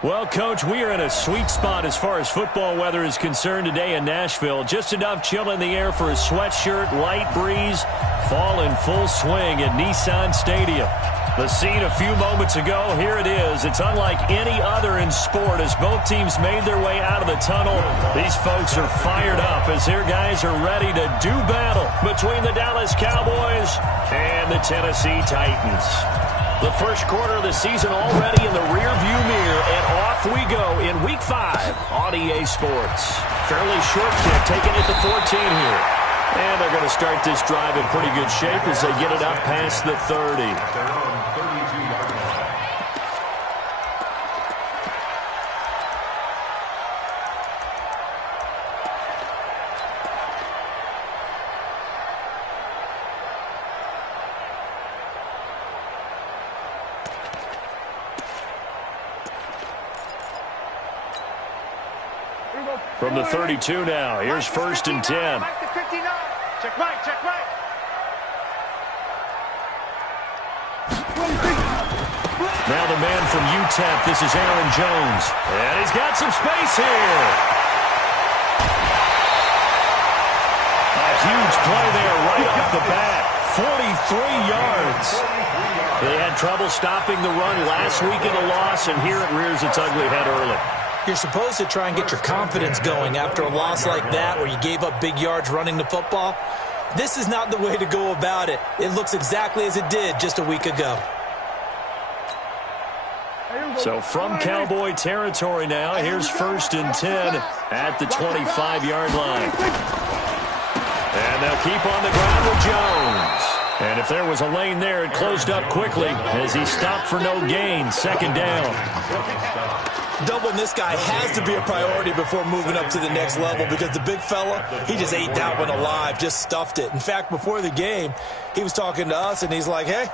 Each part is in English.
Well, Coach, we are in a sweet spot as far as football weather is concerned today in Nashville. Just enough chill in the air for a sweatshirt, light breeze, fall in full swing at Nissan Stadium. The scene a few moments ago, here it is. It's unlike any other in sport as both teams made their way out of the tunnel. These folks are fired up as their guys are ready to do battle between the Dallas Cowboys and the Tennessee Titans. The first quarter of the season already in the rearview mirror, and off we go in Week 5 on EA Sports. Fairly short kick, taking it to 14 here. And they're going to start this drive in pretty good shape as they get it up past the 30. From the 32 now, here's 1st and 10. Check right, check right. Now the man from UTEP, this is Aaron Jones. And he's got some space here. A huge play there right off the bat. 43 yards. They had trouble stopping the run last week in the loss, and here it rears its ugly head early. You're supposed to try and get your confidence going after a loss like that where you gave up big yards running the football. This is not the way to go about it. It looks exactly as it did just a week ago. So from Cowboy territory now, here's 1st and 10 at the 25-yard line. And they'll keep on the ground with Jones. And if there was a lane there, it closed up quickly as he stopped for no gain. 2nd down. Doubling this guy has to be a priority before moving up to the next level because the big fella, he just ate that one alive, just stuffed it. In fact, before the game, he was talking to us, and he's like, hey,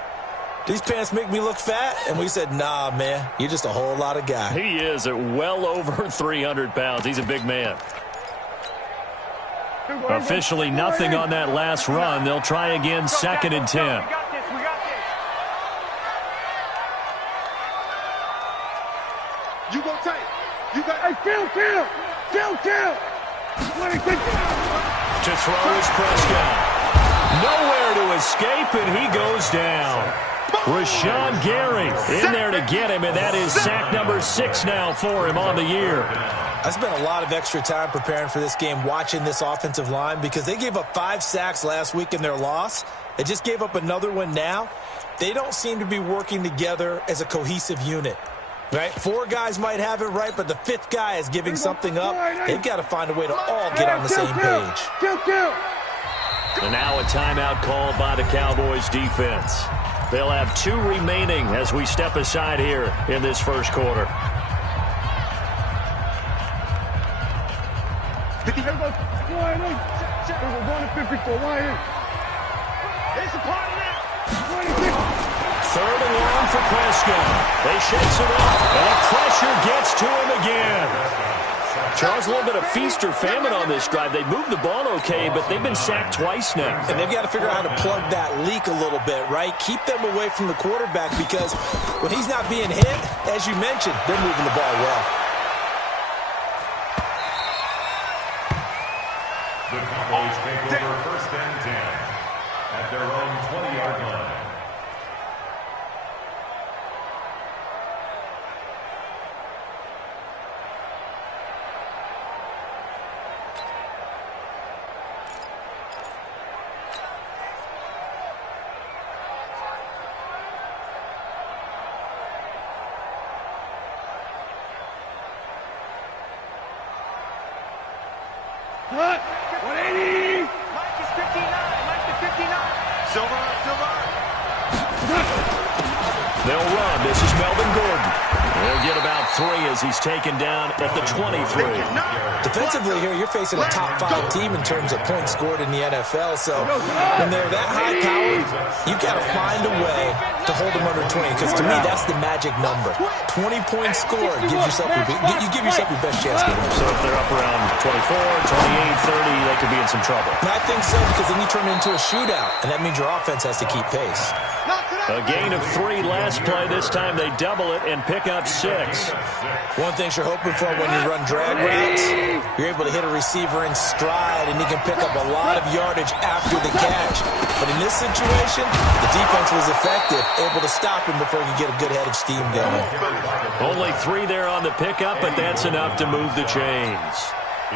these pants make me look fat? And we said, nah, man, you're just a whole lot of guy. He is at well over 300 pounds. He's a big man. Officially nothing on that last run. They'll try again, 2nd and 10. You go tight. You got. Hey, kill. To throw is Prescott. Nowhere to escape, and he goes down. Rashawn Gary in there to get him, and that is sack number 6 now for him on the year. I spent a lot of extra time preparing for this game watching this offensive line because they gave up 5 sacks last week in their loss. They just gave up another one now. They don't seem to be working together as a cohesive unit. Right? 4 guys might have it right, but the 5th guy is giving something up. They've got to find a way to all get on the same page. And now a timeout called by the Cowboys defense. They'll have 2 remaining as we step aside here in this first quarter. 50. Here we go. Going to 54. It's a party now. 3rd and long for Prescott. They shakes it off, and the pressure gets to him again. Charles, a little bit of feast or famine on this drive. They moved the ball okay, but they've been sacked twice now. And they've got to figure out how to plug that leak a little bit, right? Keep them away from the quarterback because when he's not being hit, as you mentioned, they're moving the ball well. The Cowboys take over 1st and 10 at their own 20-yard line. What? 180. Mike is 59. Mike is 59. Silver. They'll run. This is Melvin Gordon. He'll get about 3 as he's taken down at the 23. Defensively here, you're facing a top 5 team in terms of points scored in the NFL. So when they're that high-powered, you've got to find a way to hold them under 20. Because to me, that's the magic number. 20 points scored gives yourself you give yourself your best chance to win. So if they're up around 24, 28, 30, they could be in some trouble. And I think so because then you turn it into a shootout, and that means your offense has to keep pace. Not today. A gain of 3 last play. This time they double it and pick up 6. One thing you're hoping for when you run drag routes, you're able to hit a receiver in stride, and he can pick up a lot of yardage after the catch. But in this situation, the defense was effective, able to stop him before he could get a good head of steam going. Only 3 there on the pickup, but that's enough to move the chains.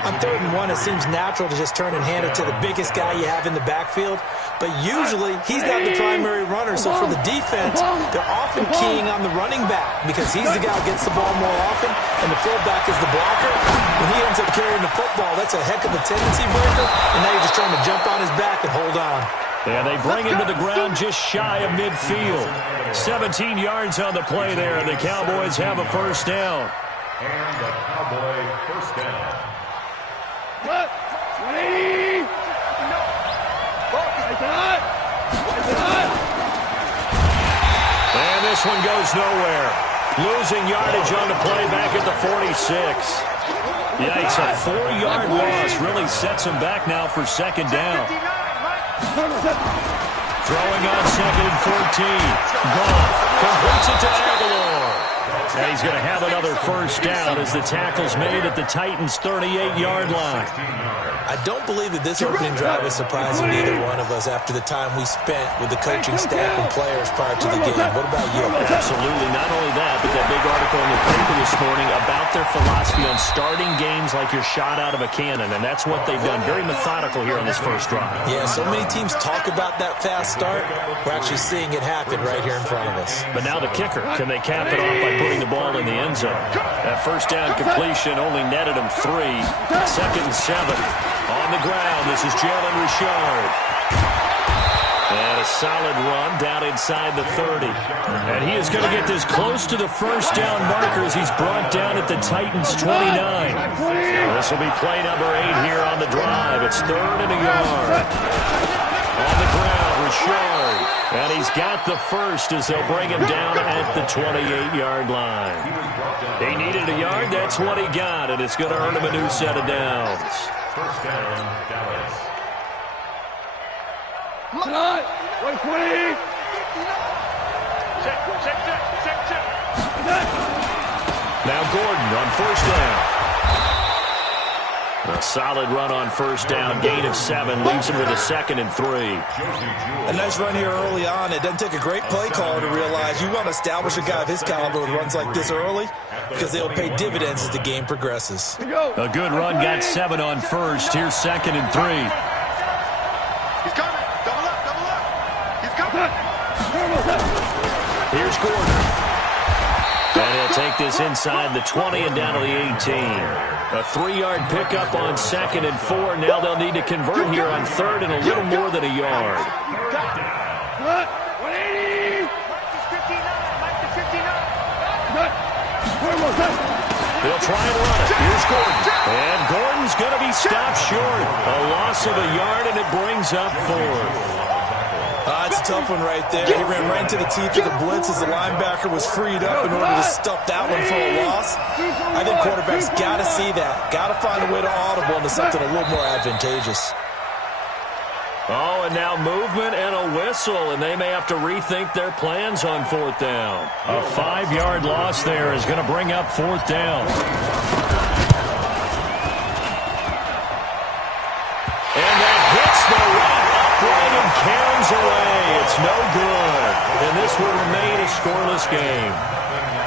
On 3rd and 1, it seems natural to just turn and hand it to the biggest guy you have in the backfield. But usually, he's not the primary runner. So for the defense, they're often keying on the running back because he's the guy who gets the ball more often, and the fullback is the blocker. When he ends up carrying the football, that's a heck of a tendency breaker, and now you're just trying to jump on his back and hold on. Yeah, they bring him to the ground just shy of midfield. 17 yards on the play there, and the Cowboys have a first down. And the Cowboy first down. What? 180! And this one goes nowhere. Losing yardage on the play back at the 46. Yikes, a 4-yard loss really sets him back now for second down. Throwing on 2nd and 14. Goff completes it to Aguilar. And he's going to have another first down as the tackle's made at the Titans' 38-yard line. I don't believe that this opening drive is surprising neither one of us after the time we spent with the coaching staff and players prior to the game. What about you? Absolutely. Not only that, but that big article in the paper this morning about their philosophy on starting games like you're shot out of a cannon, and that's what they've done. Very methodical here on this first drive. Yeah, so many teams talk about that fast start. We're actually seeing it happen right here in front of us. But now the kicker. Can they cap it off by putting the ball in the end zone? That first down completion only netted them 3. 2nd and 7. On the ground, this is Jalen Richard. And a solid run down inside the 30. And he is going to get this close to the first down markers. He's brought down at the Titans' 29. This will be play number 8 here on the drive. It's 3rd and a yard. On the ground, Richard. And he's got the first as they'll bring him down at the 28-yard line. He needed a yard. That's what he got, and it's going to earn him a new set of downs. First down, Dallas. Shot! 120! Check. Now Gordon on first down. A solid run on first down. Gain of 7. Leaves him with a 2nd and 3. A nice run here early on. It doesn't take a great play caller to realize you want to establish a guy of his caliber with runs like this early because they'll pay dividends as the game progresses. A good run. Got 7 on first. Here's 2nd and 3. He's coming! Double up! He's coming! Here's Gordon. And he'll take this inside the 20 and down to the 18. A 3-yard pickup on 2nd and 4. Now they'll need to convert here on 3rd and a little more than a yard. 180! They'll try and run it. Here's Gordon. And Gordon's going to be stopped short. A loss of a yard, and it brings up 4th. It's a tough one right there. He ran right into the teeth of the blitz as the linebacker was freed up in order to stuff that one for a loss. I think quarterbacks got to see that. Got to find a way to audible into something a little more advantageous. Oh, and now movement and a whistle, and they may have to rethink their plans on 4th down. A 5-yard loss there is going to bring up 4th down. And that hits the right upright and caroms away. It's no good. And this will remain a scoreless game.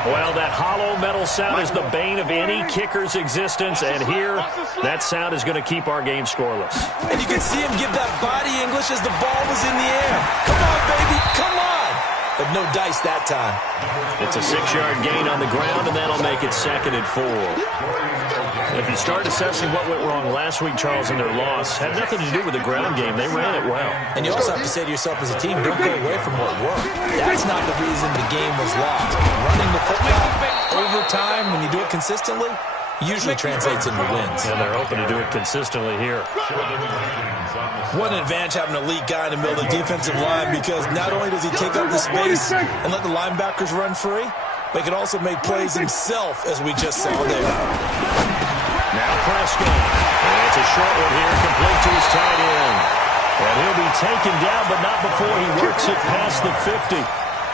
Well, that hollow metal sound is the bane of any kicker's existence, and here, that sound is going to keep our game scoreless. And you can see him give that body English as the ball was in the air. Come on, baby, come on. But no dice that time. It's a 6-yard gain on the ground, and that'll make it 2nd and 4. If you start assessing what went wrong last week, Charles, in their loss, had nothing to do with the ground game. They ran it well. And you also have to say to yourself as a team, don't go away from what worked. That's not the reason the game was lost. Running the football over time, when you do it consistently, usually translates into wins. And they're hoping to do it consistently here. What an advantage having an elite guy in the middle of the defensive line, because not only does he take up the space and let the linebackers run free, but he can also make plays himself, as we just saw there. Now Prescott. And it's a short one here, complete to his tight end. And he'll be taken down, but not before he works it past the 50.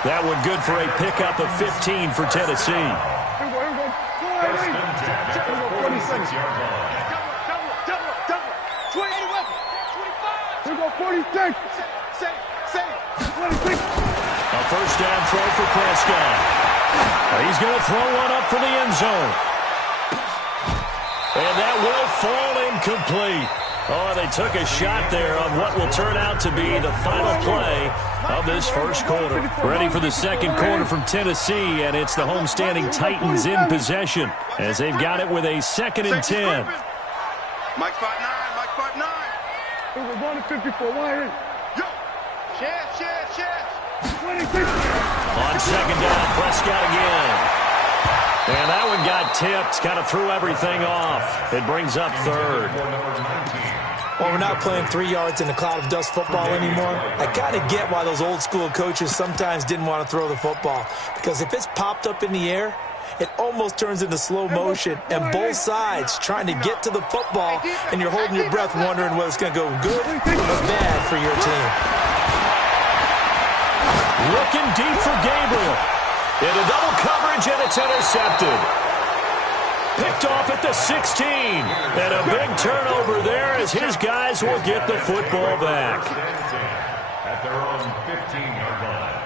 That one good for a pickup of 15 for Tennessee. Here we go. First and 10 at the 46-yard line. Double. 20. 25. Here we go, 46. Say. 26. A first down throw for Prescott. He's going to throw one up for the end zone. And that will fall incomplete. Oh, they took a shot there on what will turn out to be the final play of this first quarter. Ready for the second quarter from Tennessee, and it's the homestanding Titans in possession as they've got it with a 2nd and 10. Mike 5'9". We're going to 54. Why in? Yo. Share. 26. On second down, Prescott again. And that one got tipped, kind of threw everything off. It brings up 3rd. Well, we're not playing 3 yards in a cloud of dust football anymore. I kind of get why those old school coaches sometimes didn't want to throw the football. Because if it's popped up in the air, it almost turns into slow motion. And both sides trying to get to the football, and you're holding your breath wondering whether it's going to go good or bad for your team. Looking deep for Gabriel. Into double coverage, and it's intercepted. Picked off at the 16. And a big turnover there as his guys will get the football back. At their own 15-yard line.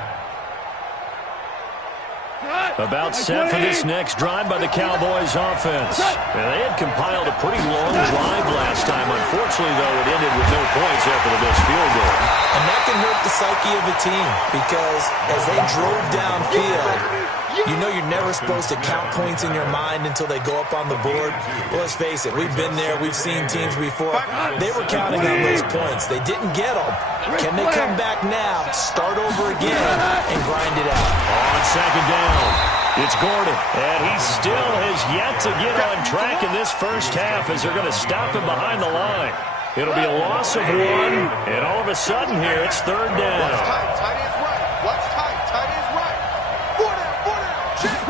About set for this next drive by the Cowboys offense. And they had compiled a pretty long drive last time. Unfortunately, though, it ended with no points after the missed field goal. And that can hurt the psyche of a team because as they drove downfield, you know you're never supposed to count points in your mind until they go up on the board. Well, let's face it, we've been there. We've seen teams before. They were counting on those points. They didn't get them. Can they come back now, start over again, and grind it out? On second down, it's Gordon. And he still has yet to get on track in this first half as they're going to stop him behind the line. It'll be a loss of 1, and all of a sudden here, it's 3rd down. Tight is right. Watch tight. Tight is right. 4 down.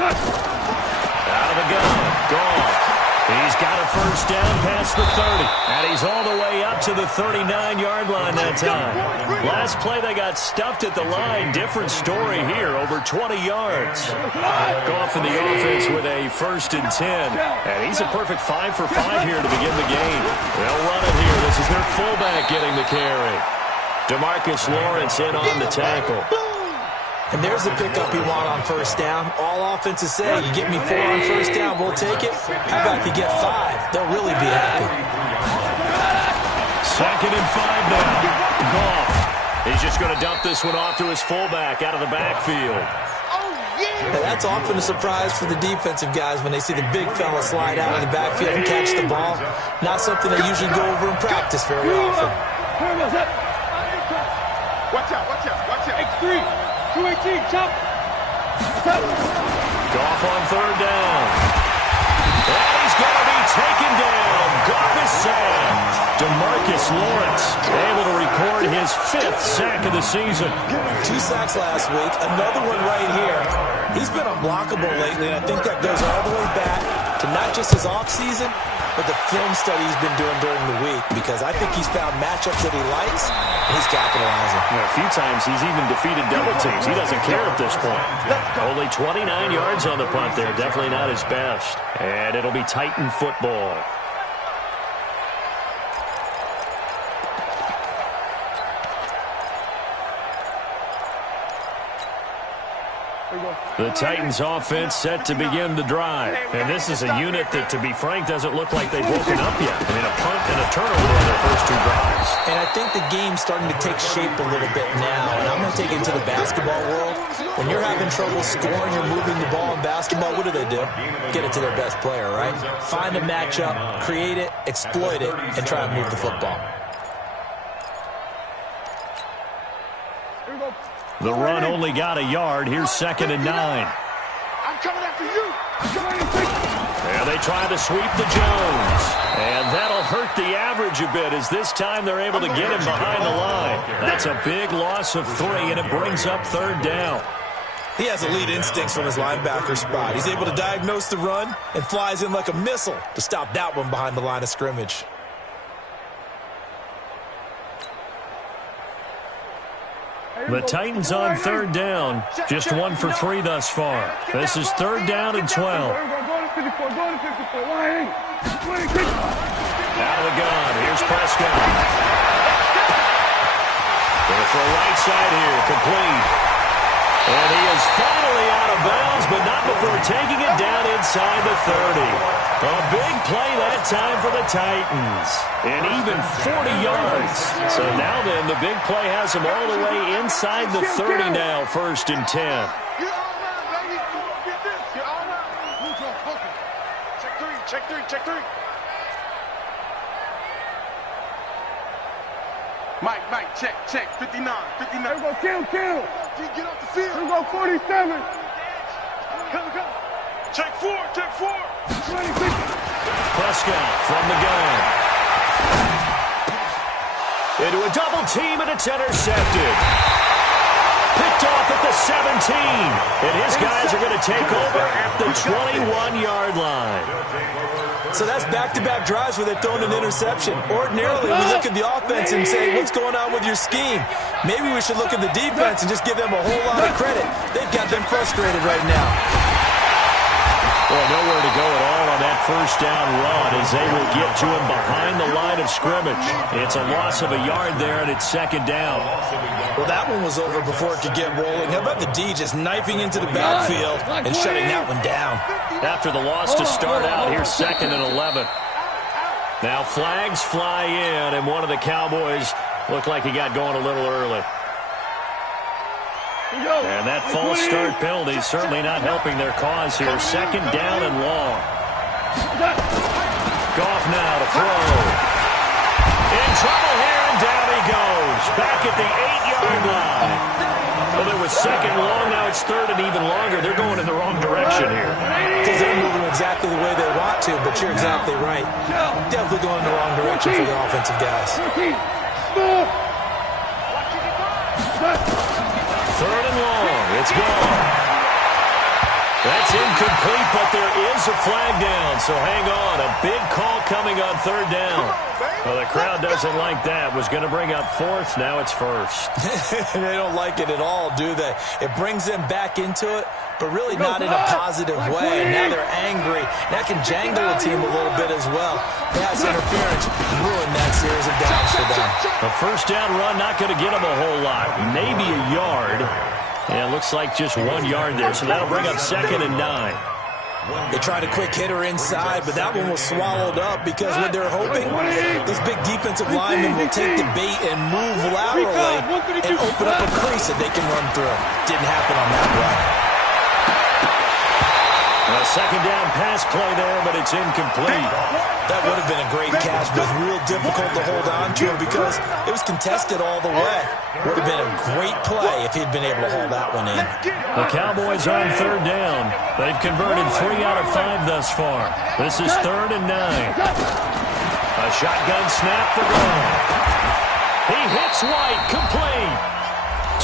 Out of the gun. Gone. He's got a first down past the 30. And he's all the way up to the 39-yard line that time. Last play, they got stuffed at the line. Different story here, over 20 yards. Goff in the offense with a 1st and 10. And he's a perfect 5 for 5 here to begin the game. They'll run it here. This is their fullback getting the carry. DeMarcus Lawrence in on the tackle. And there's the pickup you want on first down. All offenses say, you get me 4 on first down, we'll take it. How about if you get 5? They'll really be happy. 2nd and 5 now. Goff. He's just going to dump this one off to his fullback out of the backfield. Now, that's often a surprise for the defensive guys when they see the big fella slide out of the backfield and catch the ball. Not something they usually go over in practice very often. Watch out. X3. 218, chop. Goff on 3rd down. And he's going to be taken down. Goff is sacked. DeMarcus Lawrence able to record his 5th sack of the season. 2 sacks last week, another one right here. He's been unblockable lately, and I think that goes all the way back to not just his offseason, but the film study he's been doing during the week, because I think he's found matchups that he likes, and he's capitalizing. A few times he's even defeated double teams. He doesn't care at this point. Only 29 yards on the punt there. Definitely not his best. And it'll be Titan football. The Titans offense set to begin the drive. And this is a unit that, to be frank, doesn't look like they've woken up yet. I mean, a punt and a turnover in their first 2 drives. And I think the game's starting to take shape a little bit now. And I'm going to take it to the basketball world. When you're having trouble scoring or moving the ball in basketball, what do? Get it to their best player, right? Find a matchup, create it, exploit it, and try and move the football. The run only got a yard. Here's 2nd and 9. I'm coming after you. And they try to sweep to Jones. And that'll hurt the average a bit as this time they're able to get him behind the line. That's a big loss of 3, and it brings up 3rd down. He has elite instincts from his linebacker spot. He's able to diagnose the run and flies in like a missile to stop that one behind the line of scrimmage. 8 The Titans on third down. Just 1 for 3 thus far. This is third down and 12. Go to 54. Go to 54. Why ain't? Out of the gun. Here's Prescott. Going for a right side here. Complete. And he is finally out of bounds, but not before taking it down inside the 30. A big play that time for the Titans. And even 40 yards. So now then, the big play has them all the way inside the 30 now, 1st and 10. You're all right, baby. Get this. You're all right. Move on. Focus. Check 3. Check 3. Check 3. Mike, check, 59. Here we go, kill. Get off the field. Here we go, 47. Come. Check 4. 26. Prescott from the gun. Into a double team, and it's intercepted. Picked off at the 17. And his guys are going to take over at the 21-yard line. So that's back-to-back drives where they've thrown an interception. Ordinarily, we look at the offense and say, what's going on with your scheme? Maybe we should look at the defense and just give them a whole lot of credit. They've got them frustrated right now. Well, nowhere to go at all on that first down run as they will get to him behind the line of scrimmage. It's a loss of a yard there, and it's second down. Well, that one was over before it could get rolling. How about the D just knifing into the backfield and shutting that one down? After the loss to start out, here's 2nd and 11. Now flags fly in, and one of the Cowboys looked like he got going a little early. And that false start penalty is certainly not helping their cause here. 2nd down and long. Goff now to throw. In trouble here, and down he goes. Back at the 8-yard line. Well, there was 2nd long, now it's 3rd and even longer. They're going in the wrong direction here. Because they're moving exactly the way they want to, but you're exactly right. Definitely going in the wrong direction for the offensive guys. 3rd and long. It's gone. That's incomplete, but there is a flag down, so hang on. A big call coming on 3rd down. Well, the crowd doesn't like that. Was going to bring up 4th. Now it's 1st. They don't like it at all, do they? It brings them back into it, but really not in a positive way. Now they're angry. That can jangle the team a little bit as well. Pass interference ruined that series of downs for them. A first down run not going to get them a whole lot. Maybe a yard. And it looks like just 1 yard there, so that'll bring up 2nd and 9. They tried a quick hitter inside, but that one was swallowed up because what they're hoping, this big defensive lineman will take the bait and move laterally and open up a crease that they can run through. Didn't happen on that run. A 2nd down pass play there, but it's incomplete. That would have been a great catch, but real difficult to hold on to him because it was contested all the way. Would have been a great play if he'd been able to hold that one in. The Cowboys on 3rd down. They've converted 3 out of 5 thus far. This is 3rd and 9. A shotgun snap for Brown. He hits White, complete.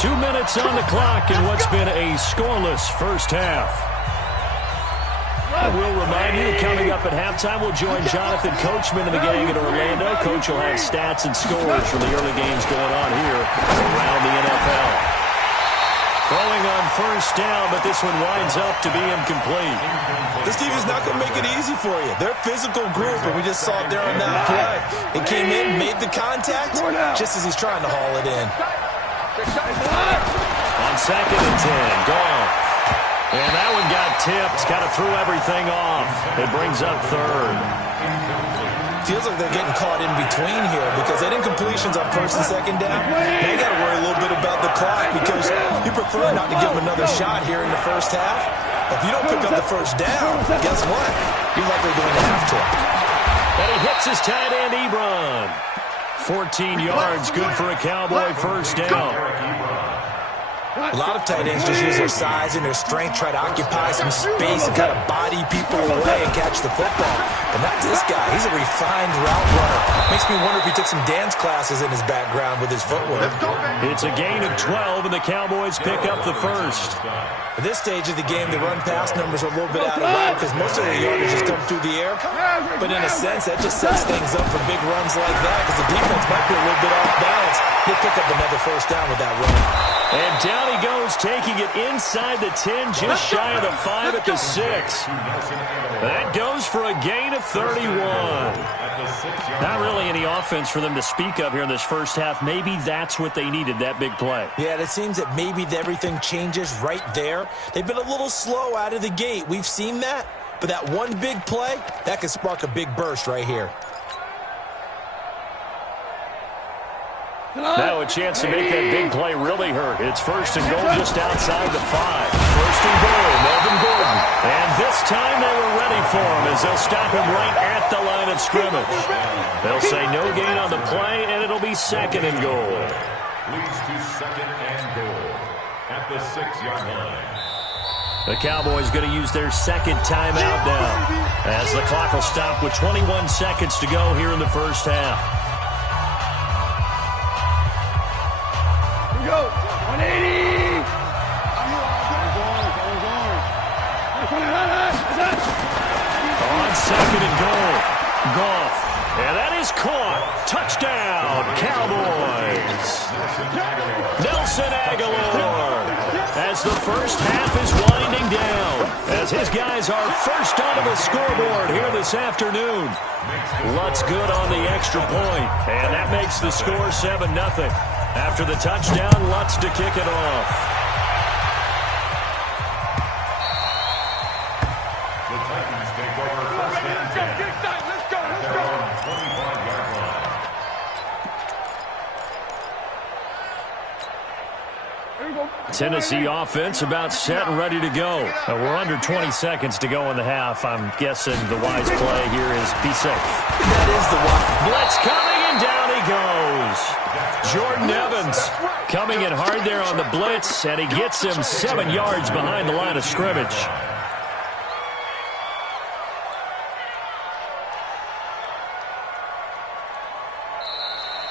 2 minutes on the clock in what's been a scoreless first half. We'll remind you, coming up at halftime, we'll join Jonathan Coachman and the gang in Orlando. Coach will have stats and scores from the early games going on here around the NFL. Throwing on first down, but this one winds up to be incomplete. This team is not going to make it easy for you. They're a physical group, and we just saw it there on that play. It came in, made the contact, just as he's trying to haul it in. On 2nd and 10, Goff. And that one got tipped, kind of threw everything off. It brings up 3rd. Feels like they're getting caught in between here because they didn't completions on 1st and 2nd down. Now you got to worry a little bit about the clock because you prefer not to give them another shot here in the first half. If you don't pick up the first down, guess what? You're likely going to have to. And he hits his tight end, Ebron. 14 yards, good for a Cowboy first down. A lot of tight ends just use their size and their strength, try to occupy some space and kind of body people away and catch the football. But not this guy. He's a refined route runner. Makes me wonder if he took some dance classes in his background with his footwork. It's a gain of 12, and the Cowboys pick up the first. At this stage of the game, the run-pass numbers are a little bit out of whack because most of the yardage just come through the air. But in a sense, that just sets things up for big runs like that because the defense might be a little bit off balance. He'll pick up another first down with that run. And down he goes, taking it inside the 10, just shy of the 5 at the 6. That goes for a gain of 31. Not really any offense for them to speak of here in this first half. Maybe that's what they needed, that big play. Yeah, it seems that maybe everything changes right there. They've been a little slow out of the gate. We've seen that. But that one big play, that could spark a big burst right here. Now a chance to make that big play really hurt. It's first and goal just outside the 5. First and goal, Melvin Gordon. And this time they were ready for him as they'll stop him right at the line of scrimmage. They'll say no gain on the play, and it'll be second and goal. Leads to second and goal at the 6-yard line. The Cowboys going to use their second timeout now as the clock will stop with 21 seconds to go here in the first half. Go. 180. On second and goal. Goff. And that is caught. Touchdown, Cowboys. Nelson Aguilar. As the first half is winding down. As his guys are first onto the scoreboard here this afternoon. Lutz good on the extra point. And that makes the score 7-0. After the touchdown, Lutz to kick it off. The Titans take over first and 10. Let's go. At their own 25-yard line. Tennessee offense about set and ready to go. We're under 20 seconds to go in the half. I'm guessing the wise play here is be safe. That is the one. Blitz coming, and down he goes. Jordan Evans coming in hard there on the blitz, and he gets him 7 yards behind the line of scrimmage.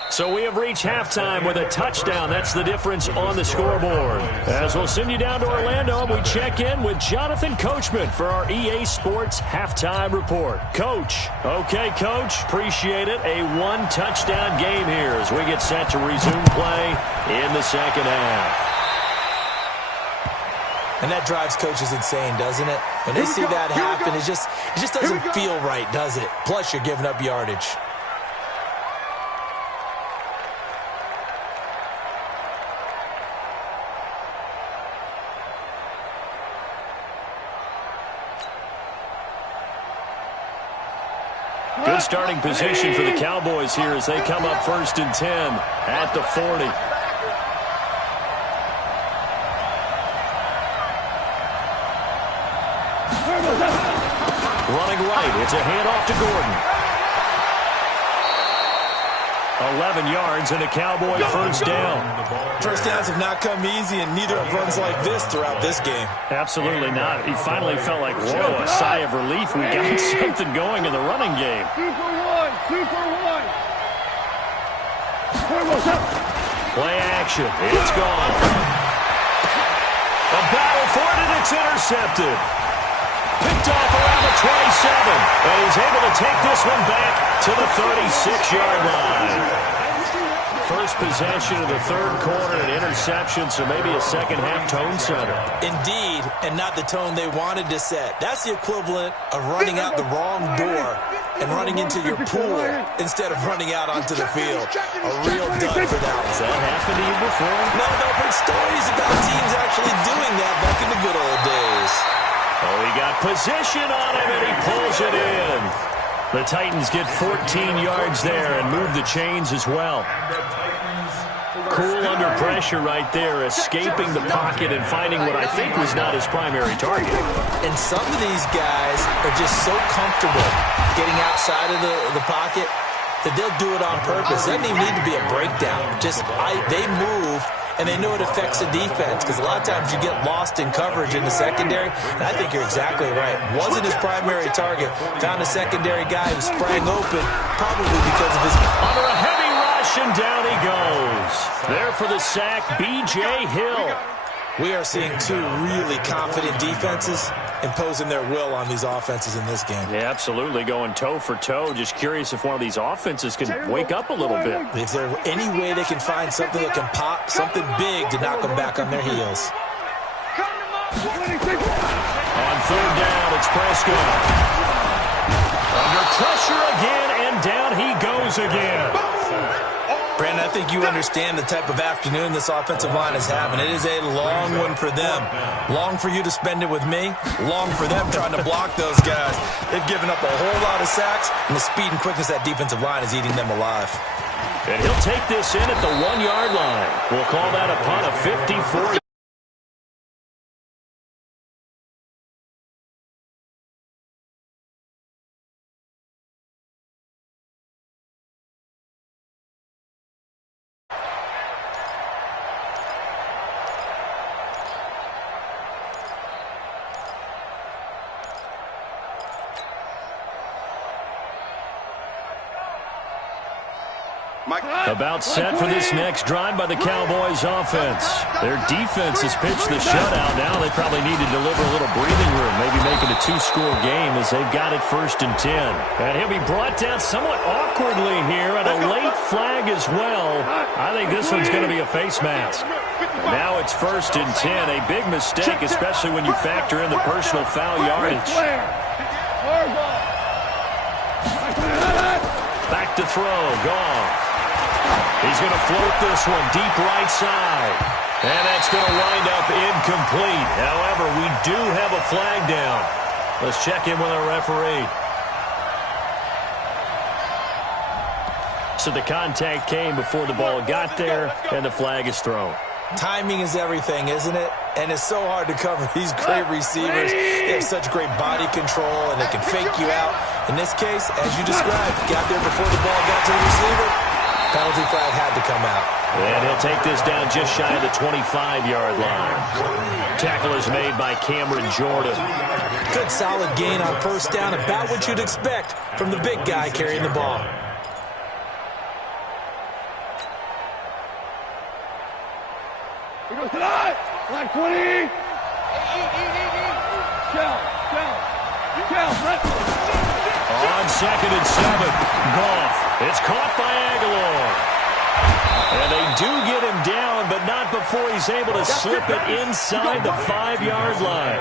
So we have reached halftime with a touchdown. That's the difference on the scoreboard. As we'll send you down to Orlando, we check in with Jonathan Coachman for our EA Sports Halftime Report. Coach. Okay, Coach. Appreciate it. A one-touchdown game here as we get set to resume play in the second half. And that drives coaches insane, doesn't it? When they see that happen, it just doesn't feel right, does it? Plus, you're giving up yardage. Good starting position for the Cowboys here as they come up first and 10 at the 40. Running right, it's a handoff to Gordon. 11 yards and a Cowboy first down. First downs have not come easy, and neither have runs like this throughout this game. Absolutely not. He finally felt like, whoa, a sigh of relief. We got something going in the running game. 2 for 1. 2 for 1. Play action. It's gone. A battle for it, and it's intercepted. Picked off around the 27. And he's able to take this one back to the 36-yard line. First possession of the third quarter, an interception, so maybe a second-half tone setter. Indeed, and not the tone they wanted to set. That's the equivalent of running out the wrong door and running into your pool instead of running out onto the field. A real dud for that one. Has that happened to you before? No, I've heard stories about teams actually doing that back in the good old days. Oh, he got position on him, and he pulls it in. The Titans get 14 yards there and move the chains as well. Cool under pressure right there, escaping the pocket and finding what I think was not his primary target. And some of these guys are just so comfortable getting outside of the pocket that they'll do it on purpose. It doesn't even need to be a breakdown. They move, and they know it affects the defense because a lot of times you get lost in coverage in the secondary, and I think you're exactly right. Wasn't his primary target. Found a secondary guy who sprang open, probably because of his... Under a heavy rush, and down he goes. There for the sack, B.J. Hill. We are seeing two really confident defenses imposing their will on these offenses in this game. Yeah, absolutely, going toe for toe. Just curious if one of these offenses can wake up a little bit. Is there any way they can find something that can pop, something big to knock them back on their heels? On third down, it's Prescott. Under pressure again, and down he goes again. Brandon, I think you understand the type of afternoon this offensive line is having. It is a long one for them. Long for you to spend it with me. Long for them trying to block those guys. They've given up a whole lot of sacks, and the speed and quickness of that defensive line is eating them alive. And he'll take this in at the 1-yard line. We'll call that a punt of 54. About set for this next drive by the Cowboys offense. Their defense has pitched the shutout. Now they probably need to deliver a little breathing room, maybe make it a 2-score game as they've got it 1st and 10. And he'll be brought down somewhat awkwardly here, and a late flag as well. I think this one's going to be a face mask. Now it's 1st and 10, a big mistake, especially when you factor in the personal foul yardage. Back to throw, Goff. He's going to float this one deep right side. And that's going to wind up incomplete. However, we do have a flag down. Let's check in with our referee. So the contact came before the ball got there, and the flag is thrown. Timing is everything, isn't it? And it's so hard to cover these great receivers. They have such great body control, and they can fake you out. In this case, as you described, got there before the ball got to the receiver. Penalty flag had to come out. And he'll take this down just shy of the 25-yard line. Tackle is made by Cameron Jordan. Good solid gain on 1st down, about what you'd expect from the big guy carrying the ball. He goes tonight. Line 20. On 2nd and 7, Goff. It's caught by Aguilar. And they do get him down, but not before he's able to slip it inside the 5-yard line.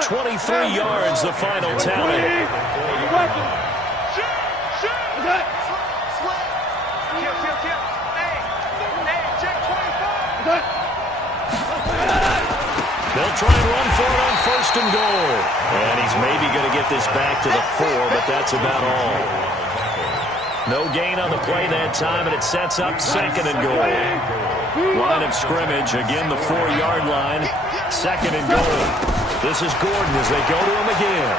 23 yards, the final tally. They'll try and run for it on 1st and goal. And he's maybe going to get this back to the 4, but that's about all. No gain on the play that time, and it sets up 2nd and goal. Line of scrimmage, again the 4-yard line. 2nd and goal. This is Gordon as they go to him again.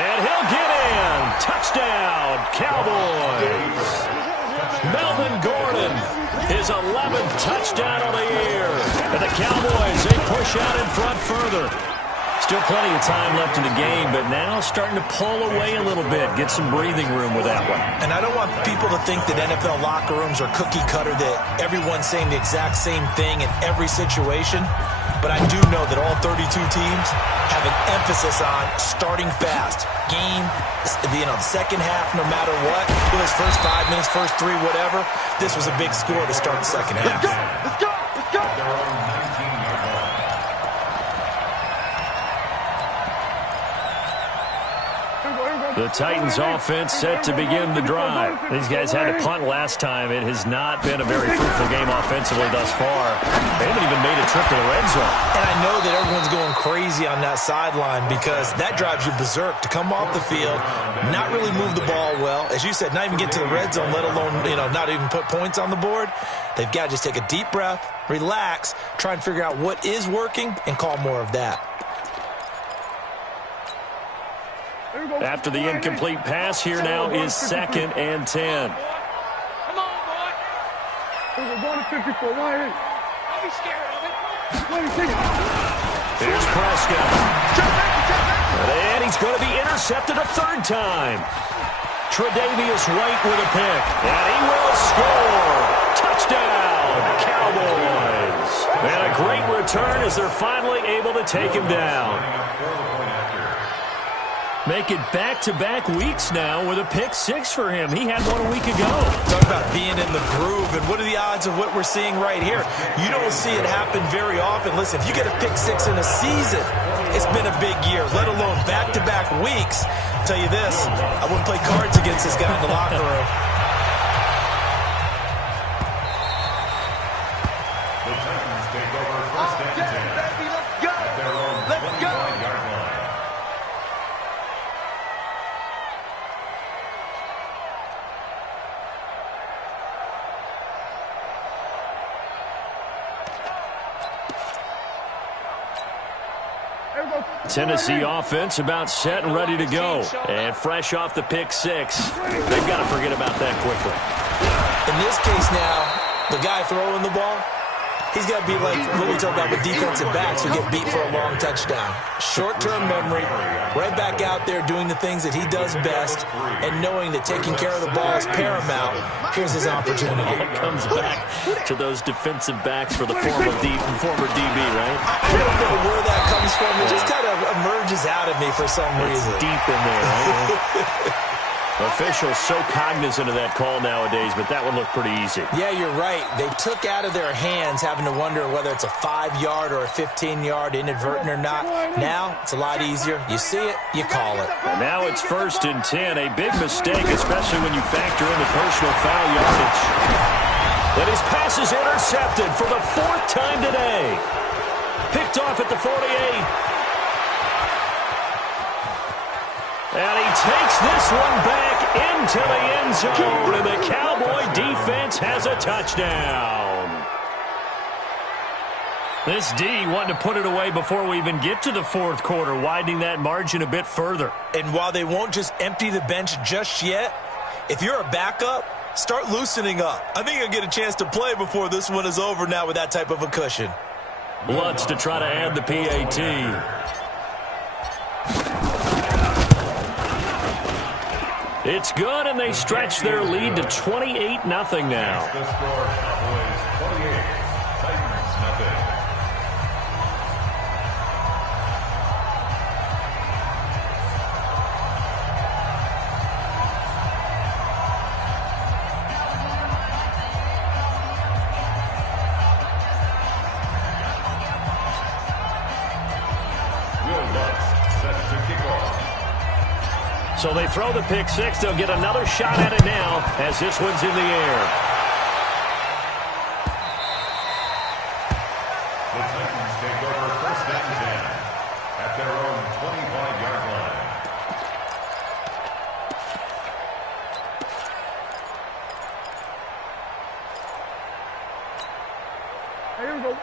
And he'll get in. Touchdown, Cowboys. Melvin Gordon, his 11th touchdown of the year. And the Cowboys, they push out in front further. Still plenty of time left in the game, but now starting to pull away a little bit, get some breathing room with that one. And I don't want people to think that NFL locker rooms are cookie cutter, that everyone's saying the exact same thing in every situation. But I do know that all 32 teams have an emphasis on starting fast. Game, the second half, no matter what. Whether it's first 5 minutes, first 3, whatever. This was a big score to start the second half. Let's go. Let's go. The Titans offense set to begin the drive. These guys had to punt last time. It has not been a very fruitful game offensively thus far. They haven't even made a trip to the red zone. And I know that everyone's going crazy on that sideline because that drives you berserk to come off the field, not really move the ball well. As you said, not even get to the red zone, let alone, not even put points on the board. They've got to just take a deep breath, relax, try and figure out what is working, and call more of that. After the incomplete pass, here now is 2nd and 10. Come on, boy. We're going to 54. Why? Don't be scared of it. Here's Prescott. And he's going to be intercepted a 3rd time. Tre'Davious White with a pick. And he will score. Touchdown, Cowboys. And a return as they're finally able to take him down. Make it back-to-back weeks now with a pick six for him. He had one a week ago. Talk about being in the groove, and what are the odds of what we're seeing right here? You don't see it happen very often. Listen, if you get a pick six in a season, it's been a big year, let alone back-to-back weeks. I'll tell you this, I wouldn't play cards against this guy in the locker room. The Titans take over first and 10 at their own 25-yard line. Tennessee offense about set and ready to go. And fresh off the pick six. They've got to forget about that quickly. In this case now, the guy throwing the ball, he's got to be like what we talk about with defensive backs who get beat for a long touchdown. Short-term memory, right back out there doing the things that he does best, and knowing that taking care of the ball is paramount. Here's his opportunity. It comes back to those defensive backs for the former DB, right? I don't know where that comes from. It just kind of emerges out of me for some reason. It's deep in there, right? Officials so cognizant of that call nowadays, but that one looked pretty easy. Yeah, you're right. They took out of their hands having to wonder whether it's a 5-yard or a 15-yard, inadvertent or not. Now, it's a lot easier. You see it, you call it. And now it's first and 10. A big mistake, especially when you factor in the personal foul yardage. And his pass is intercepted for the 4th time today. Picked off at the 48. And he takes this one back into the end zone, and the Cowboy defense has a touchdown. This D wanting to put it away before we even get to the 4th quarter, widening that margin a bit further. And while they won't just empty the bench just yet, if you're a backup, start loosening up. I think you'll get a chance to play before this one is over now with that type of a cushion. Lutz to try to add the PAT. It's good, and they stretch their lead to 28-0 now. The score, Cowboys 28, Titans 0. So they throw the pick six. They'll get another shot at it now as this one's in the air. The Titans take over first and 10 at their own 25-yard line.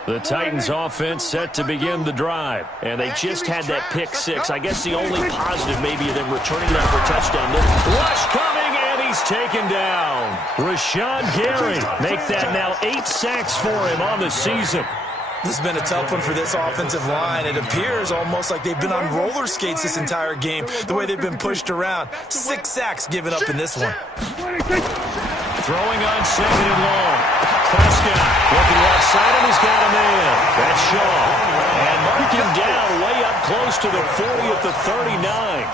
The Titans offense set to begin the drive. And they just had that pick six. I guess the only positive maybe of them returning that for a touchdown. Rush coming, and he's taken down. Rashawn Gary make that now 8 sacks for him on the season. This has been a tough one for this offensive line. It appears almost like they've been on roller skates this entire game, the way they've been pushed around. 6 sacks given up in this one. Throwing on 2nd and long. Prescott looking left side, and he's got him in. That's Shaw. And mark him down way up close to the 40 at the 39.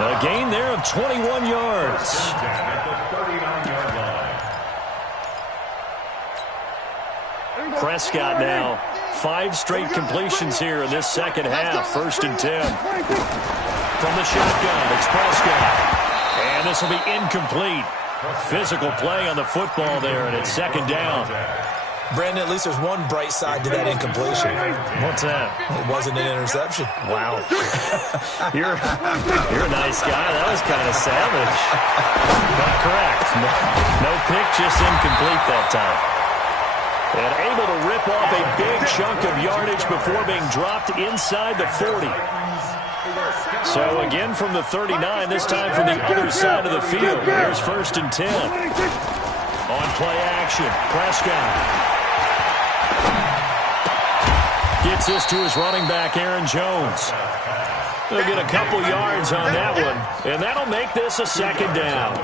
A gain there of 21 yards. At the 39-yard line. Prescott now 5 straight completions here in this second half. 1st and 10. From the shotgun, it's Prescott. And this will be incomplete. Physical play on the football there, and it's 2nd down. Brandon, at least there's one bright side to that incompletion. What's that? It wasn't an interception. Wow. You're a nice guy. That was kind of savage. But correct. No pick, just incomplete that time. And able to rip off a big chunk of yardage before being dropped inside the 40. So again from the 39, this time from the other side of the field. Here's 1st and 10. On play action, Prescott gets this to his running back, Aaron Jones. They'll get a couple yards on that one, and that'll make this a second down.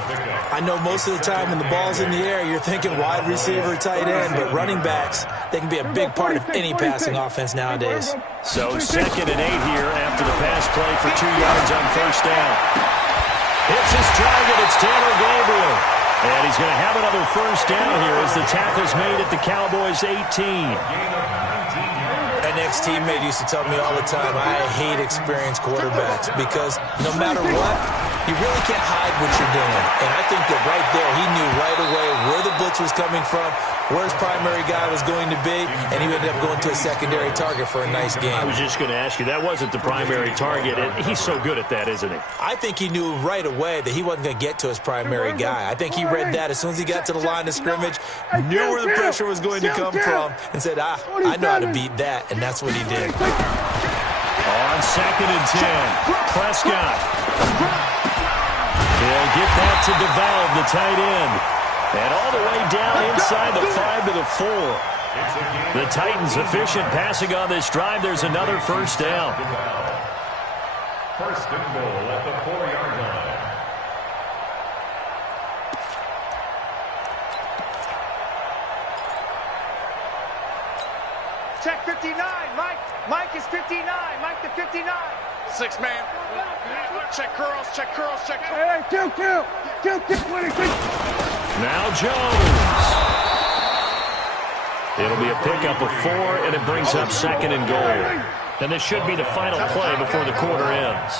I know most of the time when the ball's in the air, you're thinking wide receiver, tight end, but running backs, they can be a big part of any passing offense nowadays. So 2nd and 8 here after the pass play for 2 yards on first down. Hits his target. It's Taylor Gabriel. And he's going to have another first down here as the tackle's made at the Cowboys' 18. An ex-teammate used to tell me all the time, I hate experienced quarterbacks because no matter what, you really can't hide what you're doing. And I think that right there, he knew right away where the blitz was coming from, where his primary guy was going to be, and he ended up going to a secondary target for a nice game. I was just going to ask you, that wasn't the primary target, and he's so good at that, isn't he? I think he knew right away that he wasn't going to get to his primary guy. I think he read that as soon as he got to the line of scrimmage, knew where the pressure was going to come from, and said, I know how to beat that, and that's what he did. On 2nd and 10, Prescott. He'll get that to DeValve, the tight end. And all the way down inside the 5 to the 4. The Titans efficient passing on this drive. There's another first down. First and goal at the 4-yard line. Check 59, Mike. Mike is 59. Mike the 59. 6 man. Check curls, check curls, check curls. Hey, kill. 26. Now Jones. It'll be a pickup of 4, and it brings up 2nd and goal. And this should be the final play before the quarter ends.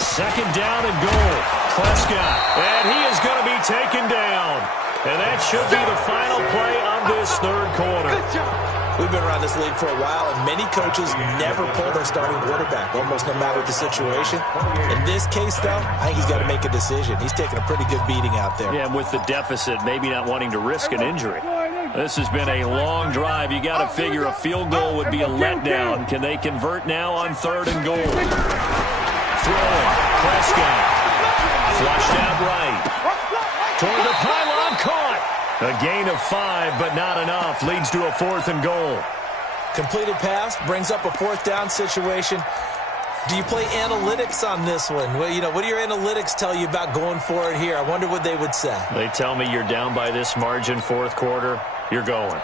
2nd down and goal. Prescott. And he is going to be taken down. And that should be the final play of this third quarter. We've been around this league for a while, and many coaches never pull their starting quarterback, almost no matter the situation. In this case, though, I think he's got to make a decision. He's taking a pretty good beating out there. Yeah, and with the deficit, maybe not wanting to risk an injury. This has been a long drive. You got to figure a field goal would be a letdown. Can they convert now on 3rd and goal? Throwing. Prescott. Flushed out right. Toward the pylon, caught. A gain of 5, but not enough. Leads to a 4th and goal. Completed pass brings up a 4th down situation. Do you play analytics on this one? Well, what do your analytics tell you about going for it here? I wonder what they would say. They tell me you're down by this margin, 4th quarter. You're going.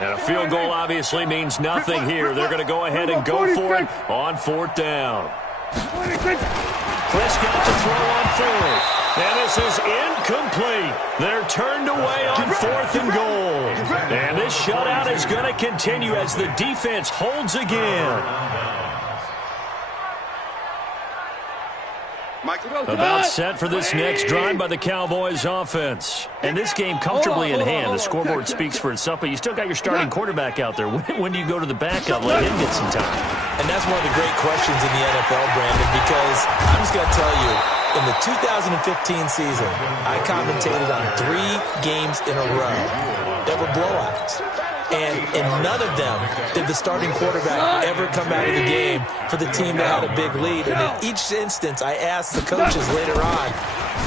And a field goal obviously means nothing here. They're going to go ahead and go for it on 4th down. Prescott to throw on 4th. And this is incomplete. They're turned away on 4th and goal. And this shutout is going to continue as the defense holds again. About set for this next drive by the Cowboys offense. And this game comfortably in hand. The scoreboard speaks for itself, but you still got your starting quarterback out there. When do you go to the backup, let him get some time? And that's one of the great questions in the NFL, Brandon, because I'm just going to tell you, in the 2015 season, I commentated on 3 games in a row that were blowouts. And in none of them did the starting quarterback ever come out of the game for the team that had a big lead. And in each instance, I asked the coaches later on,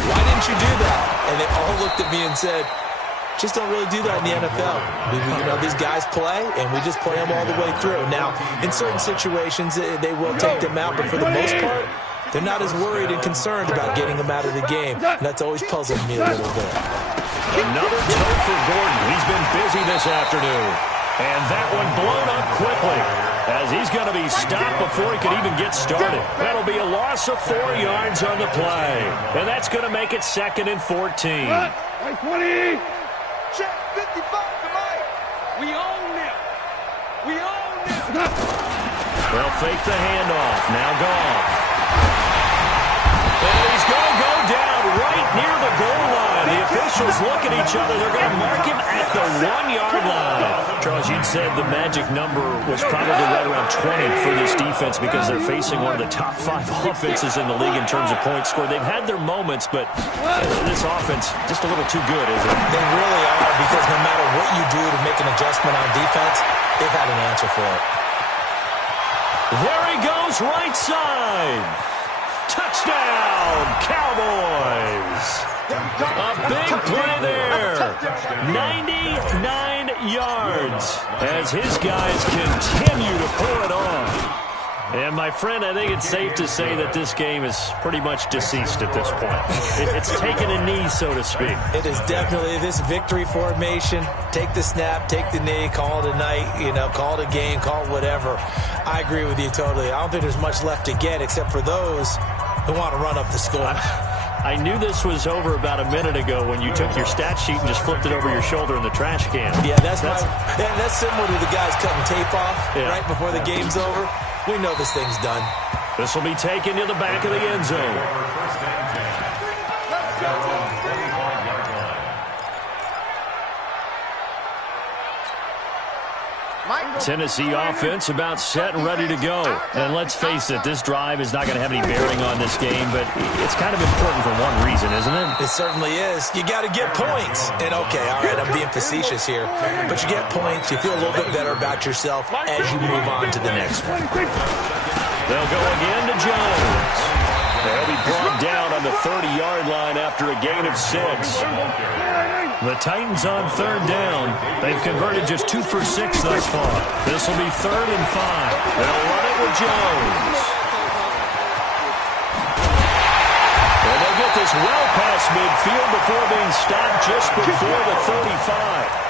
why didn't you do that? And they all looked at me and said, just don't really do that in the NFL. These guys play, and we just play them all the way through. Now, in certain situations, they will take them out, but for the most part, they're not as worried and concerned about getting them out of the game. And that's always puzzled me a little bit. Another tote for Gordon. He's been busy this afternoon. And that one blown up quickly as he's going to be stopped before he could even get started. That'll be a loss of 4 yards on the play. And that's going to make it 2nd and 14. 20. Check 55 to Mike. We own them. We own them. They'll fake the handoff. Now Goff. And he's going to go down right near the goal line. The officials look at each other. They're going to mark him at the 1-yard line. Charles, you'd said the magic number was probably right around 20 for this defense because they're facing one of the top 5 offenses in the league in terms of points scored. They've had their moments, but this offense just a little too good, isn't it? They really are, because no matter what you do to make an adjustment on defense, they've had an answer for it. There he goes, right side. Touchdown, Cowboys. A big play there. 99 yards as his guys continue to pull it on. And, my friend, I think it's safe to say that this game is pretty much deceased at this point. It's taken a knee, so to speak. It is definitely this victory formation. Take the snap, take the knee, call it a night, call it a game, call it whatever. I agree with you totally. I don't think there's much left to get except for those who want to run up the score. I knew this was over about a minute ago when you took your stat sheet and just flipped it over your shoulder in the trash can. Yeah, that's similar to the guys cutting tape off right before the game's over. We know this thing's done. This will be taken to the back of the end zone. Tennessee offense about set and ready to go. And let's face it, this drive is not going to have any bearing on this game, but it's kind of important for one reason, isn't it? It certainly is. You got to get points. And, okay, all right, I'm being facetious here. But you get points, you feel a little bit better about yourself as you move on to the next one. They'll go again to Jones. They'll be brought down on the 30-yard line after a gain of 6. The Titans on third down. They've converted just 2 for 6 thus far. This will be 3rd and 5. They'll run it with Jones. And they'll get this well past midfield before being stopped just before the 35.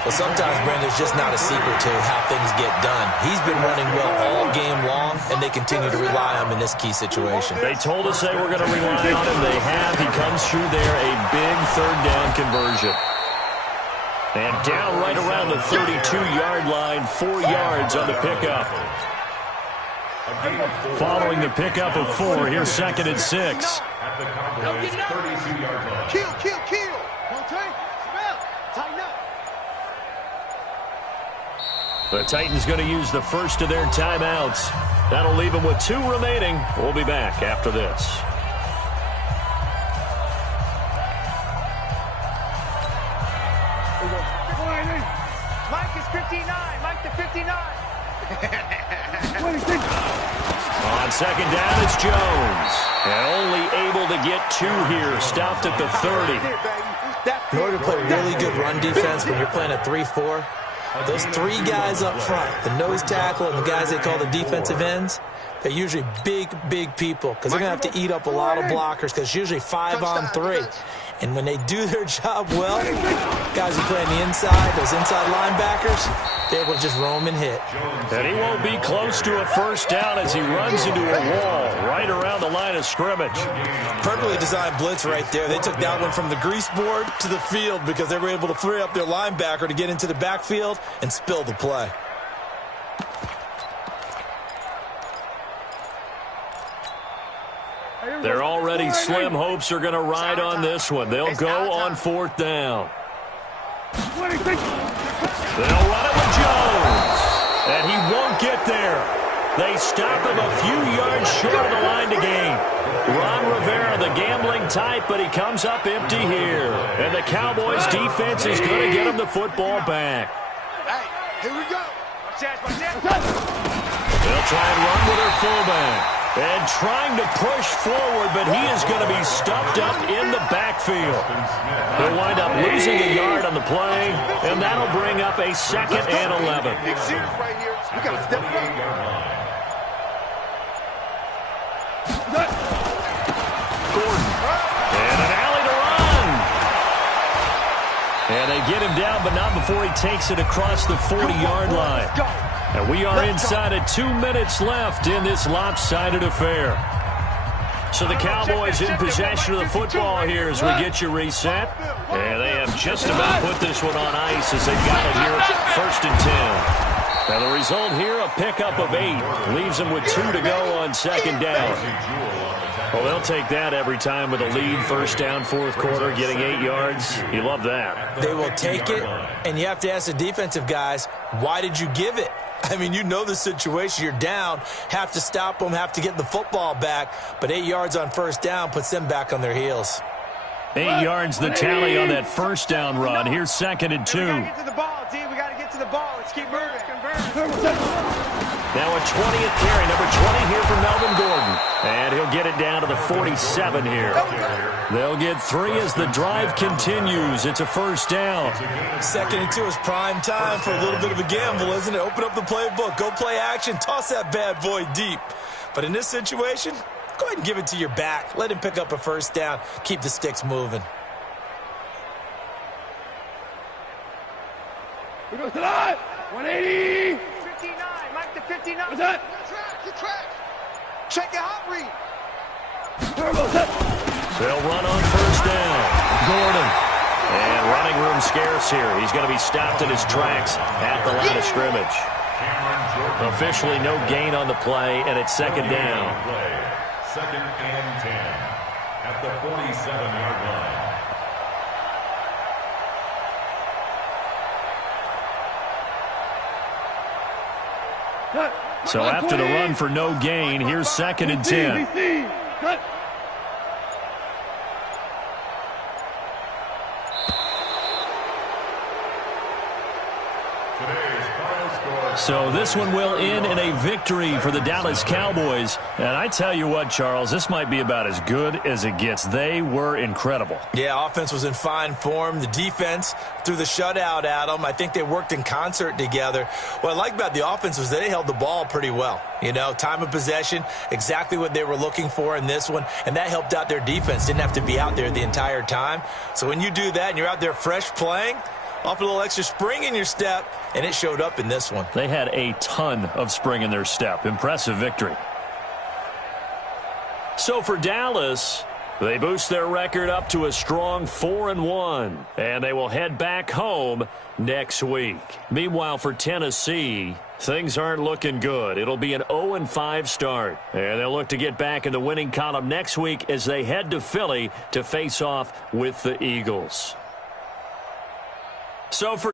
Well, sometimes, Brandon, it's just not a secret to how things get done. He's been running well all game long, and they continue to rely on him in this key situation. They told us they were going to rely on him. They have. He comes through there, a big third down conversion. And down right around the 32-yard line, 4 yards on the pickup. Following the pickup of 4, here's 2nd and 6. At the Cowboys' 32-yard line. Kill. Don't take. Tighten up. The Titans going to use the first of their timeouts. That'll leave them with 2 remaining. We'll be back after this. Mike is 59. Mike to 59. On second down, it's Jones. And only able to get 2 here. Stopped at the 30. In order to play really good run defense when you're playing a 3-4, those 3 guys up front, the nose tackle and the guys they call the defensive ends, they're usually big people because they're going to have to eat up a lot of blockers because it's usually 5 on 3. And when they do their job well, guys who play on the inside, those inside linebackers, they're able to just roam and hit. And he won't be close to a first down as he runs into a wall right around the line of scrimmage. Perfectly designed blitz right there. They took that one from the grease board to the field because they were able to free up their linebacker to get into the backfield and spill the play. They're already slim hopes are going to ride on this one. They'll go on 4th down. They'll run it with Jones. And he won't get there. They stop him a few yards short of the line to gain. Ron Rivera, the gambling type, but he comes up empty here. And the Cowboys' defense is going to get him the football back. Hey, here we go. They'll try and run with their fullback. And trying to push forward, but he is going to be stuffed up in the backfield. He'll wind up losing a yard on the play, and that'll bring up a 2nd and 11. Big series right here. We got to step it up. Gordon. And an alley to run. And they get him down, but not before he takes it across the 40-yard line. And we are inside of 2 minutes left in this lopsided affair. So the Cowboys in possession of the football here as we get you reset. And they have just about put this one on ice as they got it here 1st and 10. Now the result here, a pickup of 8. Leaves them with 2 to go on 2nd down. Well, they'll take that every time with a lead, 1st down, 4th quarter, getting 8 yards. You love that. They will take it, and you have to ask the defensive guys, why did you give it? I mean, you know the situation. You're down, have to stop them, have to get the football back. But 8 yards on 1st down puts them back on their heels. 8 yards the tally on that 1st down run. Here's 2nd and 2. We got to get to the ball, D. We got to get to the ball. Let's keep moving. Now a 20th carry, number 20 here for Melvin Gordon. And he'll get it down to the 47 here. They'll get 3 as the drive continues. It's a first down. 2nd and 2 is prime time for a little bit of a gamble, isn't it? Open up the playbook, go play action, toss that bad boy deep. But in this situation, go ahead and give it to your back. Let him pick up a first down. Keep the sticks moving. We go to that. 180. 59. Mike the 59. What's that? Good track. Check your hot read. They'll run on first down. Gordon. And running room scarce here. He's going to be stopped in his tracks at the line of scrimmage. Officially no gain on the play, and it's 2nd down. 2nd and 10 at the 47-yard line. So after the run for no gain, here's 2nd and 10. So this one will end in a victory for the Dallas Cowboys. And I tell you what, Charles, this might be about as good as it gets. They were incredible. Yeah, offense was in fine form. The defense threw the shutout at them. I think they worked in concert together. What I like about the offense was they held the ball pretty well. You know, time of possession, exactly what they were looking for in this one. And that helped out their defense. Didn't have to be out there the entire time. So when you do that and you're out there fresh playing, off a little extra spring in your step, and it showed up in this one. They had a ton of spring in their step. Impressive victory. So for Dallas, they boost their record up to a strong 4-1, and they will head back home next week. Meanwhile, for Tennessee, things aren't looking good. It'll be an 0-5 start, and they'll look to get back in the winning column next week as they head to Philly to face off with the Eagles. So for